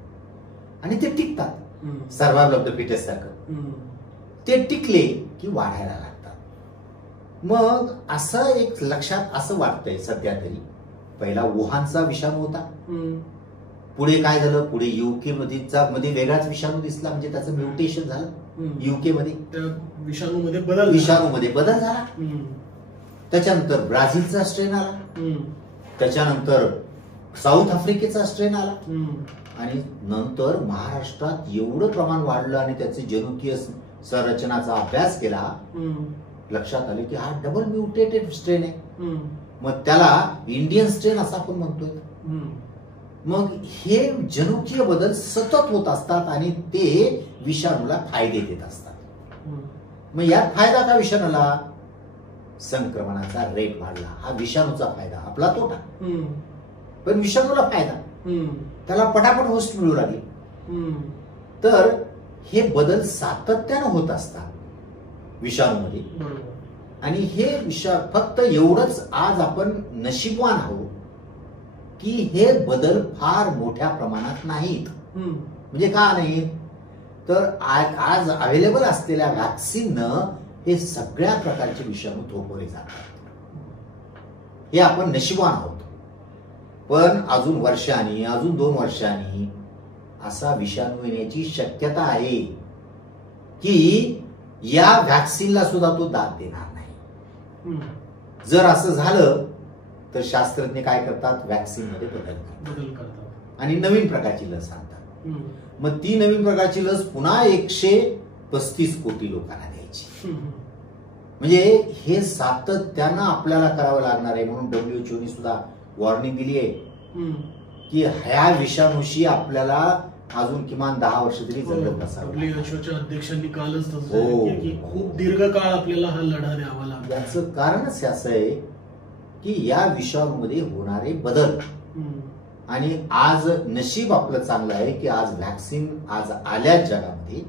आणि ते टिकतात. सर्व्हायव्हल ऑफ द फिटेस्ट सारखं ते टिकले की वाढायला लागतात. मग असं एक लक्षात असं वाटतंय सध्या तरी, पहिला वुहानचा विषाणू होता, पुढे काय झालं, पुढे युके मध्ये वेगळाच विषाणू दिसला, म्हणजे त्याचं म्युटेशन झालं युके मध्ये, विषाणूमध्ये बदल झाला. त्याच्यानंतर ब्राझीलचा स्ट्रेन आला, त्याच्यानंतर साऊथ आफ्रिकेचा स्ट्रेन आला आणि नंतर महाराष्ट्रात एवढं प्रमाण वाढलं आणि त्याचे जनुकीय संरचनाचा अभ्यास केला, लक्षात आले की हा डबल म्युटेटेड स्ट्रेन आहे. मग त्याला इंडियन स्ट्रेन असं आपण म्हणतोय. मग हे जनुकीय बदल सतत होत असतात आणि ते विषाणूला फायदे देत असतात. मग यात फायदा का विषाणूला? संक्रमणाचा रेट वाढला, हा विषाणूचा फायदा, आपला तोटा. पण विषाणूला फायदा, त्याला पटापट होस्ट मिळू लागली. तर हे बदल सातत्यानं होत असतात विषाणूमध्ये. आणि हे फक्त एवढंच आज आपण नशीबवान आहोत की हे बदल फार मोठ्या प्रमाणात नाहीत. म्हणजे का नाही? तर आज अवेलेबल असलेल्या व्हॅक्सिननं हे सगळ्या प्रकारचे विषाणू थोपवले जातात. हे आपण नशीबवान आहोत. पण अजून वर्षांनी, अजून 2 वर्षांनी असा विषाणू येण्याची शक्यता आहे की या व्हॅक्सिनला सुद्धा तो दाद देणार नाही. जर असं झालं तर शास्त्रज्ञ काय करतात? व्हॅक्सिन मध्ये बदल करतात आणि नवीन प्रकारची लस आणतात. मग ती नवीन प्रकारची लस पुन्हा 135 कोटी लोकांना द्यायची. म्हणजे हे सातत्यानं आपल्याला करावं लागणार आहे. म्हणून WHO सुद्धा वॉर्निंग दिली आहे की ह्या विषाणूशी आपल्याला अजून किमान 10 वर्ष तरी जगत बसावं. WHOच्या अध्यक्षांनी कालच की खूप दीर्घ काळ आपल्याला हा लढा द्यावा लागेल. याचं कारणच असं आहे की या विषाणूमध्ये होणारे बदल. आणि आज नशीब आपलं चांगलं आहे की आज व्हॅक्सिन आज आल्या जगामध्ये,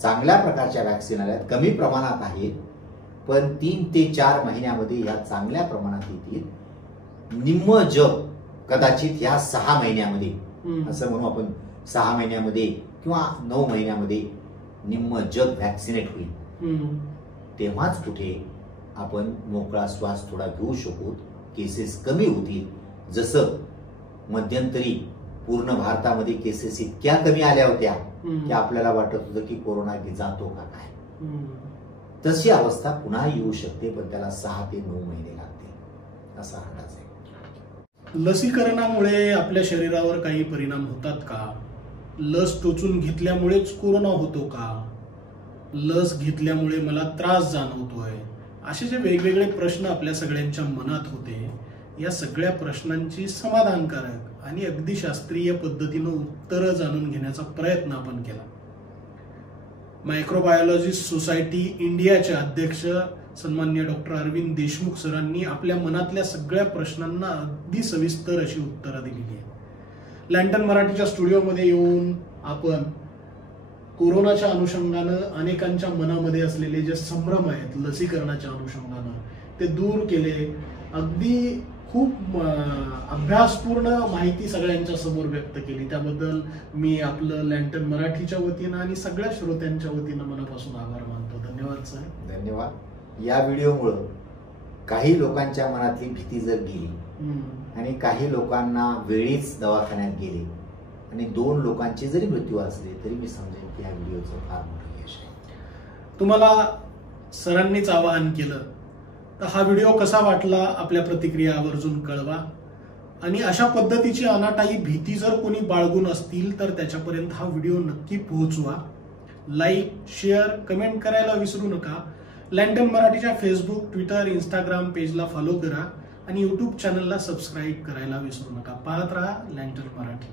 चांगल्या प्रकारच्या व्हॅक्सिन आल्यात, कमी प्रमाणात आहेत, पण 3 ते 4 महिन्यामध्ये या चांगल्या प्रमाणात येतील. निम्म जग कदाचित ह्या 6 महिन्यामध्ये, असं म्हणू आपण 6 महिन्यामध्ये किंवा 9 महिन्यामध्ये निम्म जग व्हॅक्सिनेट होईल. तेव्हाच कुठे आपण मोकळा श्वास थोडा घेऊ शकू, केसेस कमी होतील. जसं मध्यंतरी पूर्ण भारतामध्ये केसेस इतक्या कमी आल्या होत्या की आपल्याला वाटत होतं की कोरोना जातो का काय, तशी अवस्था पुन्हा येऊ शकते, पण त्याला 6 ते 9 महिने लागतील असा अंदाज आहे. लसीकरणामुळे आपल्या शरीरावर काही परिणाम होतात का? लस टोचून घेतल्यामुळेच कोरोना होतो का? लस घेतल्यामुळे मला त्रास जाणवतोय, असे जे वेगवेगळे प्रश्न आपल्या सगळ्यांच्या मनात होते, या सगळ्या प्रश्नांची समाधानकारक आणि अगदी शास्त्रीय पद्धतीनं उत्तरं जाणून घेण्याचा प्रयत्न आपण केला. मायक्रोबायोलॉजिस्ट सोसायटी इंडियाचे अध्यक्ष सन्माननीय डॉक्टर अरविंद देशमुख सरांनी आपल्या मनातल्या सगळ्या प्रश्नांना अगदी सविस्तर अशी उत्तरं दिलेली आहेत. लँटन मराठीच्या स्टुडिओमध्ये येऊन आपण कोरोनाच्या अनुषंगानं अनेकांच्या मनामध्ये असलेले जे संभ्रम आहेत लसीकरणाच्या अनुषंगानं ते दूर केले. अगदी खूप अभ्यासपूर्ण माहिती सगळ्यांच्या समोर व्यक्त केली. त्याबद्दल मी आपलं लँटन मराठीच्या वतीनं आणि सगळ्या श्रोत्यांच्या वतीनं मनापासून आभार मानतो. धन्यवाद सर. धन्यवाद. या व्हिडिओमुळं काही लोकांच्या मनातली भीती जर गेली आणि काही लोकांना वेळीच दवाखान्यात गेले आणि 2 लोकांचे जरी मृत्यू असले तरी मी समजेन की या व्हिडिओचं फार मोठं यश आहे. तुम्हाला सरांनीच आवाहन केलं तर हा व्हिडिओ कसा वाटला आपल्या प्रतिक्रिया आवर्जून कळवा. आणि अशा पद्धतीची अनाठाई भीती जर कोणी बाळगून असतील तर त्याच्यापर्यंत हा व्हिडिओ नक्की पोहोचवा. लाईक, शेअर, कमेंट करायला विसरू नका. लँटन मराठीच्या फेसबुक, ट्विटर, इंस्टाग्राम पेजला फॉलो करा आणि युट्यूब चॅनलला सबस्क्राईब करायला विसरू नका. पाहत राहा लँटन मराठी.